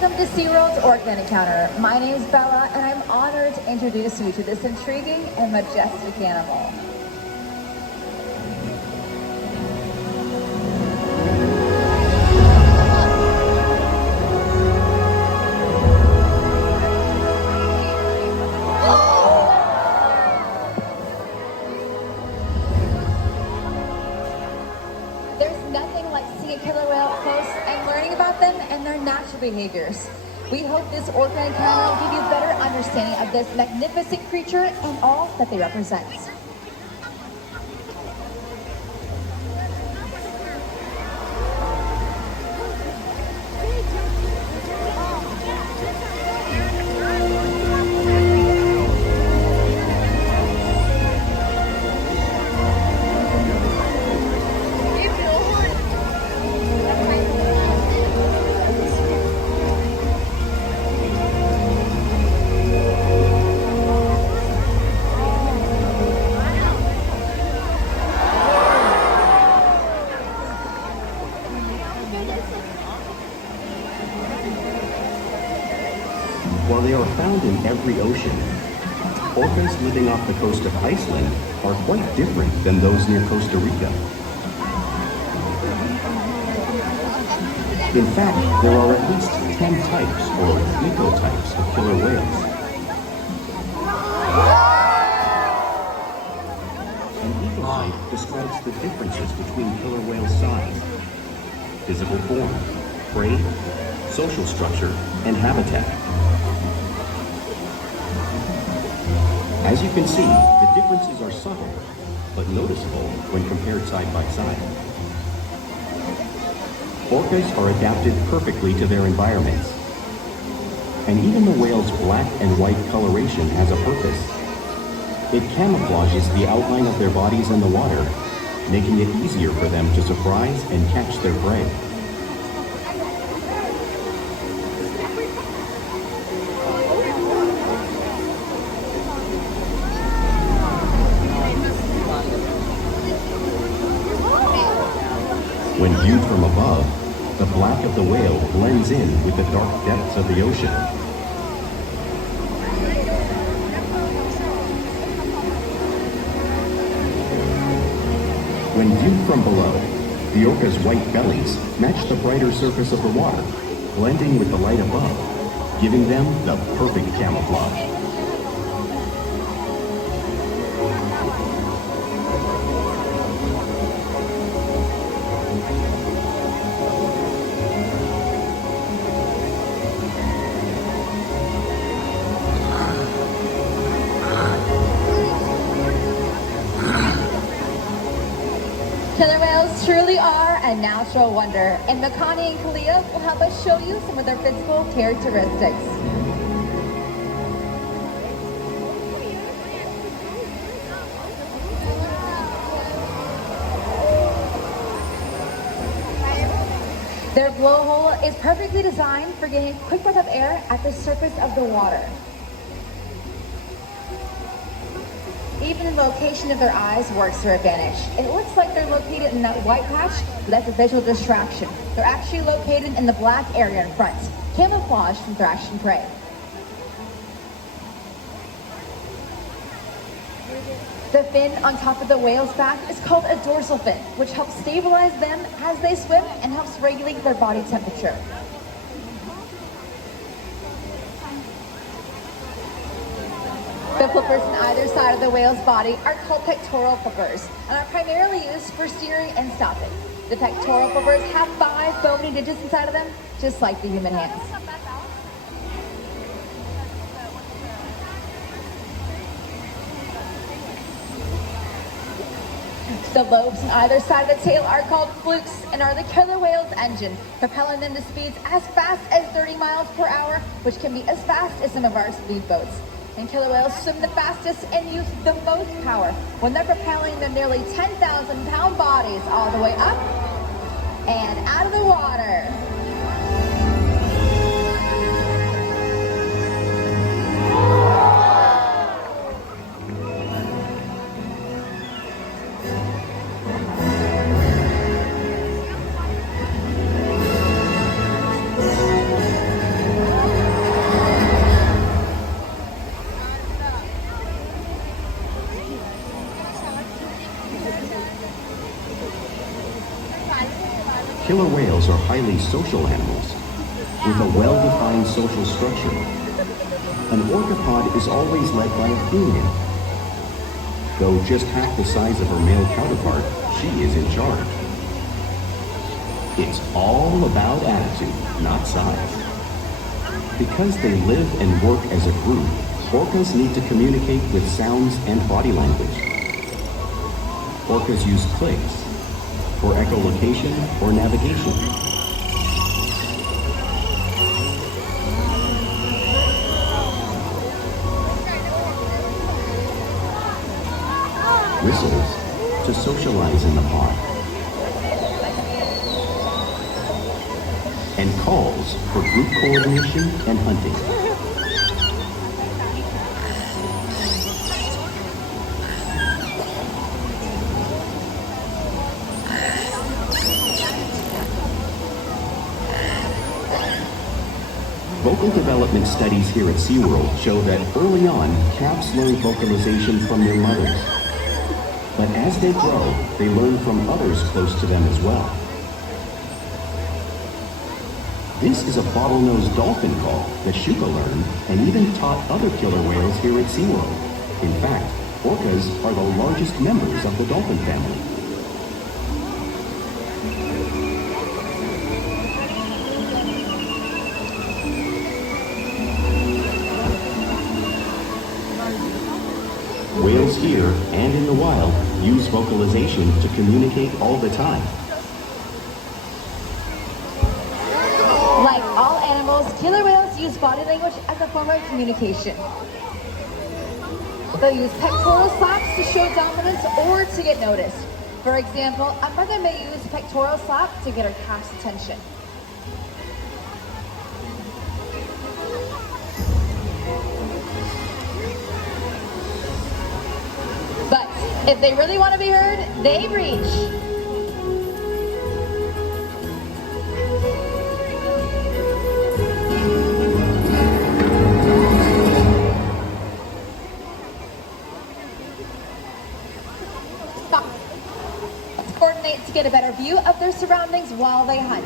Welcome to SeaWorld's Orca Encounter. My name is Bella, and I'm honored to introduce you to this intriguing and majestic animal. There's nothing like seeing a killer whale up close and learning about them and their natural behaviors. We hope this Orca Encounter will give you a better understanding of this magnificent creature and all that they represent. While they are found in every ocean, orcas living off the coast of Iceland are quite different than those near Costa Rica. In fact, there are at least 10 types or ecotypes of killer whales. An ecotype describes the differences between killer whale size, physical form, prey, social structure, and habitat. As you can see, the differences are subtle, but noticeable when compared side by side. Orcas are adapted perfectly to their environments. And even the whale's black and white coloration has a purpose. It camouflages the outline of their bodies in the water, making it easier for them to surprise and catch their prey. When viewed from above, the black of the whale blends in with the dark depths of the ocean. When viewed from below, the orca's white bellies match the brighter surface of the water, blending with the light above, giving them the perfect camouflage. Killer whales truly are a natural wonder, and Makani and Kalia will help us show you some of their physical characteristics. Their blowhole is perfectly designed for getting a quick breath of air at the surface of the water. Even the location of their eyes works to their advantage. It looks like they're located in that white patch, but that's a visual distraction. They're actually located in the black area in front, camouflaged from thrashing prey. The fin on top of the whale's back is called a dorsal fin, which helps stabilize them as they swim and helps regulate their body temperature. The flippers on either side of the whale's body are called pectoral flippers and are primarily used for steering and stopping. The pectoral flippers have 5 bony digits inside of them, just like the human hands. The lobes on either side of the tail are called flukes and are the killer whale's engine, propelling them to speeds as fast as 30 miles per hour, which can be as fast as some of our speedboats. And killer whales swim the fastest and use the most power when they're propelling their nearly 10,000-pound bodies all the way up and out of the water. Killer whales are highly social animals with a well-defined social structure. An orcapod is always led by a female. Though just half the size of her male counterpart, she is in charge. It's all about attitude, not size. Because they live and work as a group, orcas need to communicate with sounds and body language. Orcas use clicks for echolocation or navigation. Whistles to socialize in the pod. And calls for group coordination and hunting. Vocal development studies here at SeaWorld show that early on, calves learn vocalization from their mothers. But as they grow, they learn from others close to them as well. This is a bottlenose dolphin call that Shuka learned and even taught other killer whales here at SeaWorld. In fact, orcas are the largest members of the dolphin family. Whales here and in the wild use vocalization to communicate all the time. Like all animals, killer whales use body language as a form of communication. They'll use pectoral slaps to show dominance or to get noticed. For example, a mother may use a pectoral slap to get her calf's attention. But if they really want to be heard, they reach. Coordinate to get a better view of their surroundings while they hunt.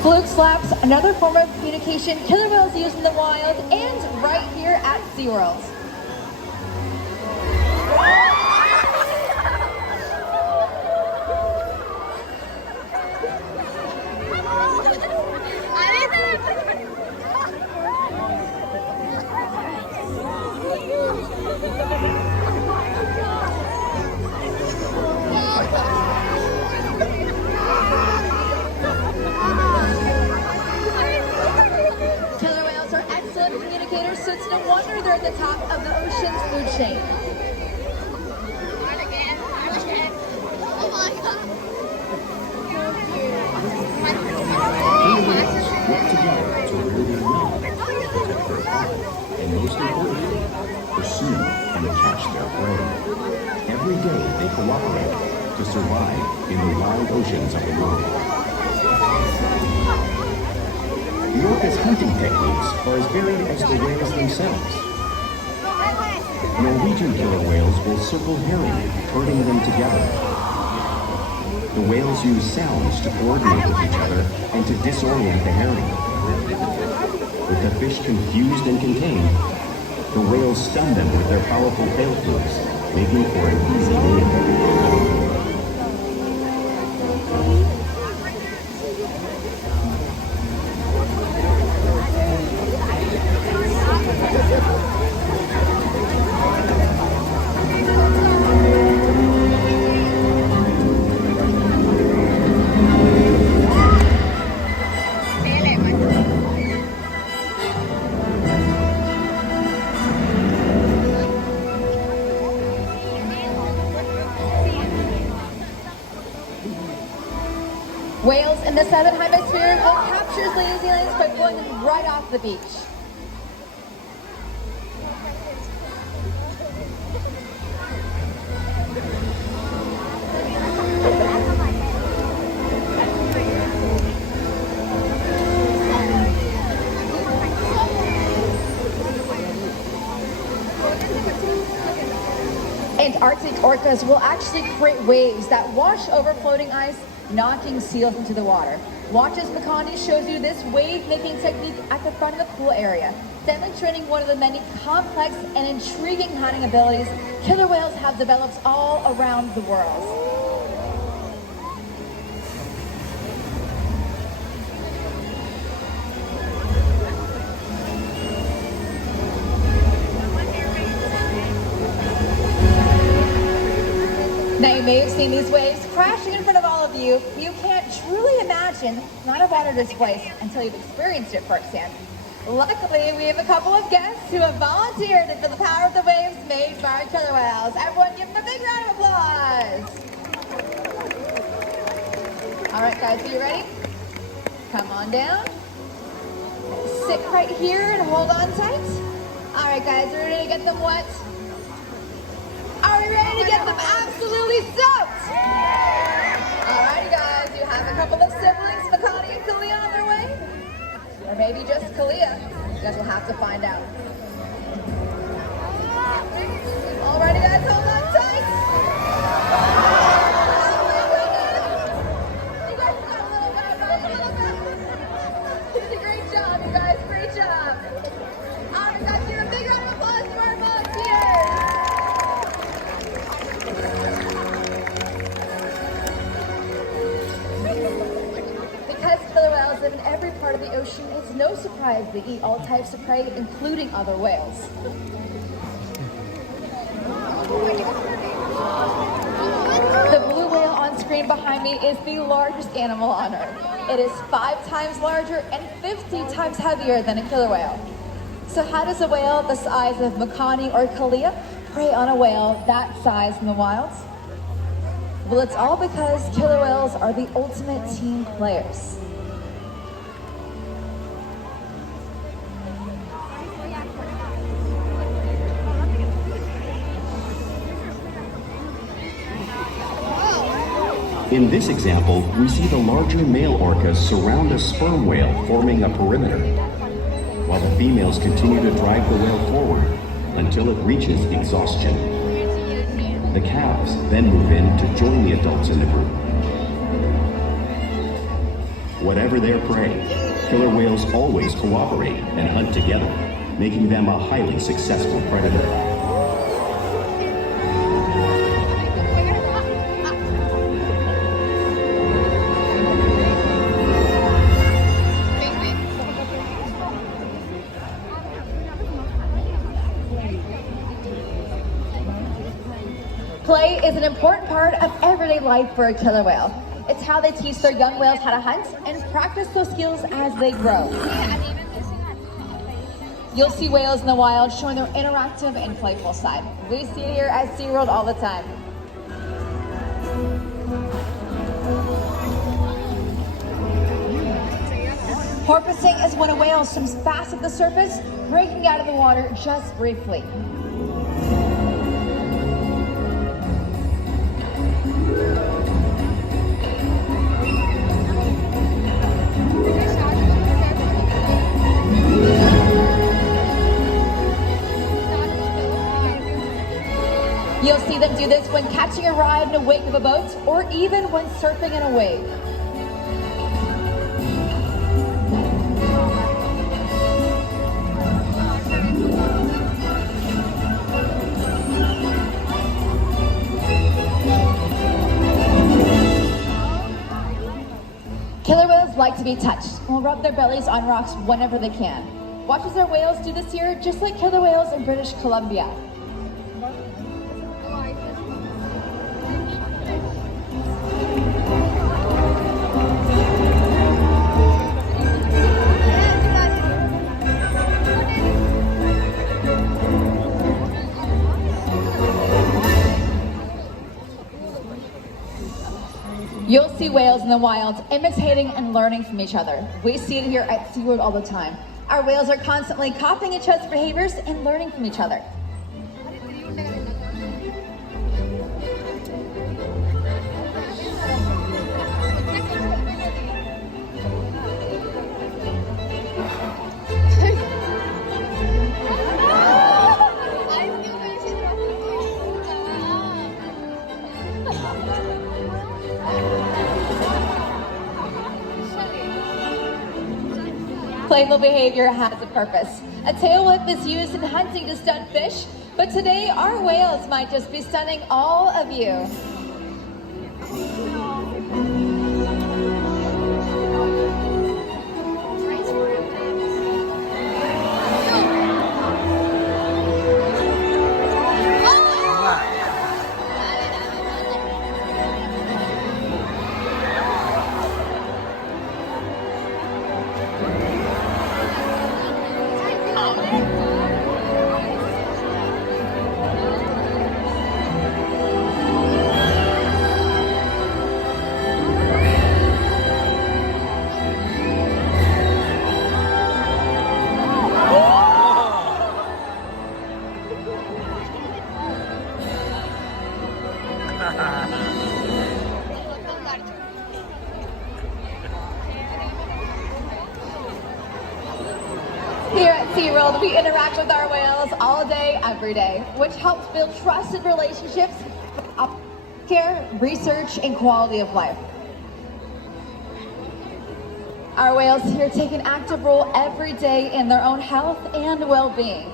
Fluke slaps, another form of communication killer whales use in the wild and right here at SeaWorld. Communicators, so it's no wonder they're at the top of the ocean's food chain. Oh my god. Work together to rear their young, protect their pod, and most importantly, pursue and catch their prey. Every day they cooperate to survive in the wild oceans of the world. The orca's hunting techniques are as varied as the whales themselves. Norwegian killer whales will circle herring, herding them together. The whales use sounds to coordinate with each other and to disorient the herring. With the fish confused and contained, the whales stun them with their powerful tail flukes, making for an easy meal. Whales in the southern hemisphere will capture these aliens by pulling them right off the beach. Orcas will actually create waves that wash over floating ice, knocking seals into the water. Watch as Makani shows you this wave-making technique at the front of the pool area, demonstrating one of the many complex and intriguing hunting abilities killer whales have developed all around the world. Now you may have seen these waves crashing in front of all of you, but you can't truly imagine the amount of water displaced until you've experienced it firsthand. Luckily, we have a couple of guests who have volunteered for the power of the waves made by killer whales. Everyone give them a big round of applause. All right, guys, are you ready? Come on down. Sit right here and hold on tight. All right, guys, are you ready to get them wet? Are we ready to get them absolutely soaked? Alrighty guys, you have a couple of siblings, Makani and Kalia on their way? Or maybe just Kalia. You guys will have to find out. Alrighty guys, hold on tight. You guys got a little bit. Great job, you guys, great job. Alright guys, give a big round of applause to our volunteers. Because killer whales live in every part of the ocean, it's no surprise they eat all types of prey, including other whales. The blue whale on screen behind me is the largest animal on Earth. It is 5 times larger and 50 times heavier than a killer whale. So how does a whale the size of Makani or Kalia prey on a whale that size in the wild? Well, it's all because killer whales are the ultimate team players. In this example, we see the larger male orcas surround a sperm whale, forming a perimeter, while the females continue to drive the whale forward until it reaches exhaustion. The calves then move in to join the adults in the group. Whatever their prey, killer whales always cooperate and hunt together, making them a highly successful predator. Play is an important part of everyday life for a killer whale. It's how they teach their young whales how to hunt and practice those skills as they grow. You'll see whales in the wild showing their interactive and playful side. We see it here at SeaWorld all the time. Porpoising is when a whale swims fast at the surface, breaking out of the water just briefly. You'll see them do this when catching a ride in the wake of a boat or even when surfing in a wave. Killer whales like to be touched and will rub their bellies on rocks whenever they can. Watch as our whales do this here, just like killer whales in British Columbia. You'll see whales in the wild imitating and learning from each other. We see it here at SeaWorld all the time. Our whales are constantly copying each other's behaviors and learning from each other. playful behavior has a purpose. A tail whip is used in hunting to stun fish, but today our whales might just be stunning all of you. Here at SeaWorld, we interact with our whales all day, every day, which helps build trusted relationships for care, research, and quality of life. Our whales here take an active role every day in their own health and well-being.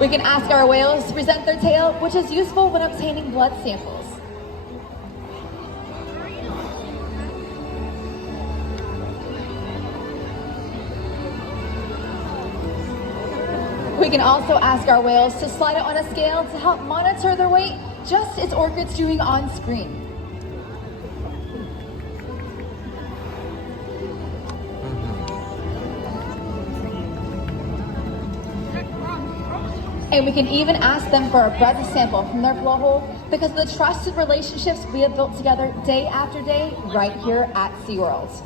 We can ask our whales to present their tail, which is useful when obtaining blood samples. We can also ask our whales to slide it on a scale to help monitor their weight, just as Orchid's doing on screen. And we can even ask them for a breath sample from their blowhole because of the trusted relationships we have built together day after day right here at SeaWorld.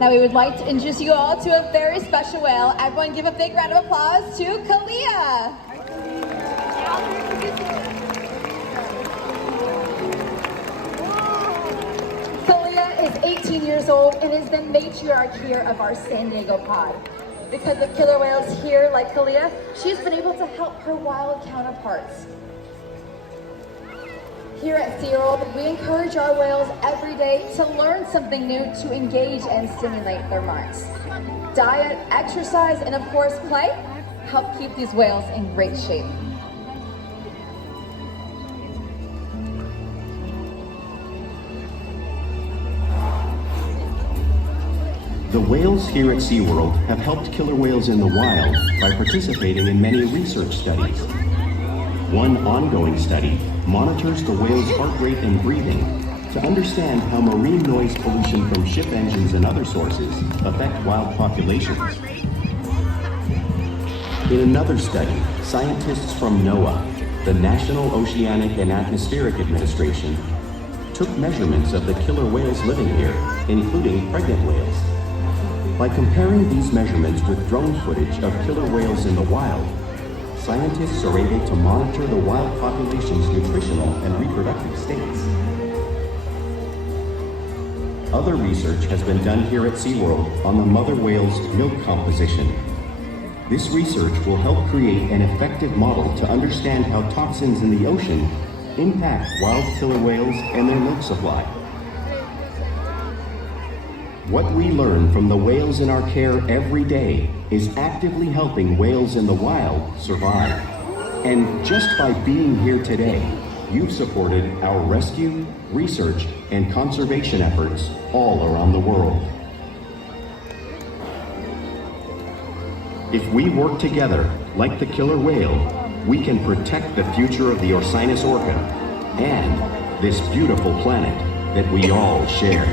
Now we would like to introduce you all to a very special whale. Everyone give a big round of applause to Kalia. Kalia is 18 years old and is the matriarch here of our San Diego pod. Because of killer whales here like Kalia, she's been able to help her wild counterparts. Here at SeaWorld, we encourage our whales every day to learn something new to engage and stimulate their minds. Diet, exercise, and of course play help keep these whales in great shape. The whales here at SeaWorld have helped killer whales in the wild by participating in many research studies. One ongoing study monitors the whale's heart rate and breathing to understand how marine noise pollution from ship engines and other sources affect wild populations. In another study, scientists from NOAA, the National Oceanic and Atmospheric Administration, took measurements of the killer whales living here, including pregnant whales. By comparing these measurements with drone footage of killer whales in the wild, scientists are able to monitor the wild population's nutritional and reproductive states. Other research has been done here at SeaWorld on the mother whale's milk composition. This research will help create an effective model to understand how toxins in the ocean impact wild killer whales and their milk supply. What we learn from the whales in our care every day is actively helping whales in the wild survive. And just by being here today, you've supported our rescue, research, and conservation efforts all around the world. If we work together, like the killer whale, we can protect the future of the Orcinus orca and this beautiful planet that we all share.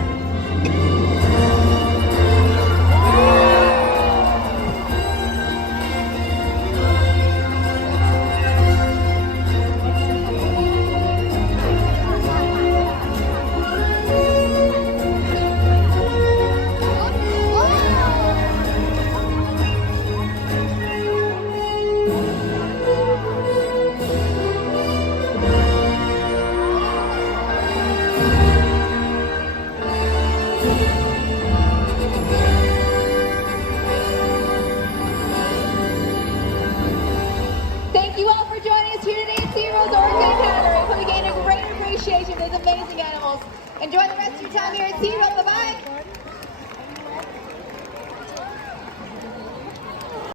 time here at SeaWorld.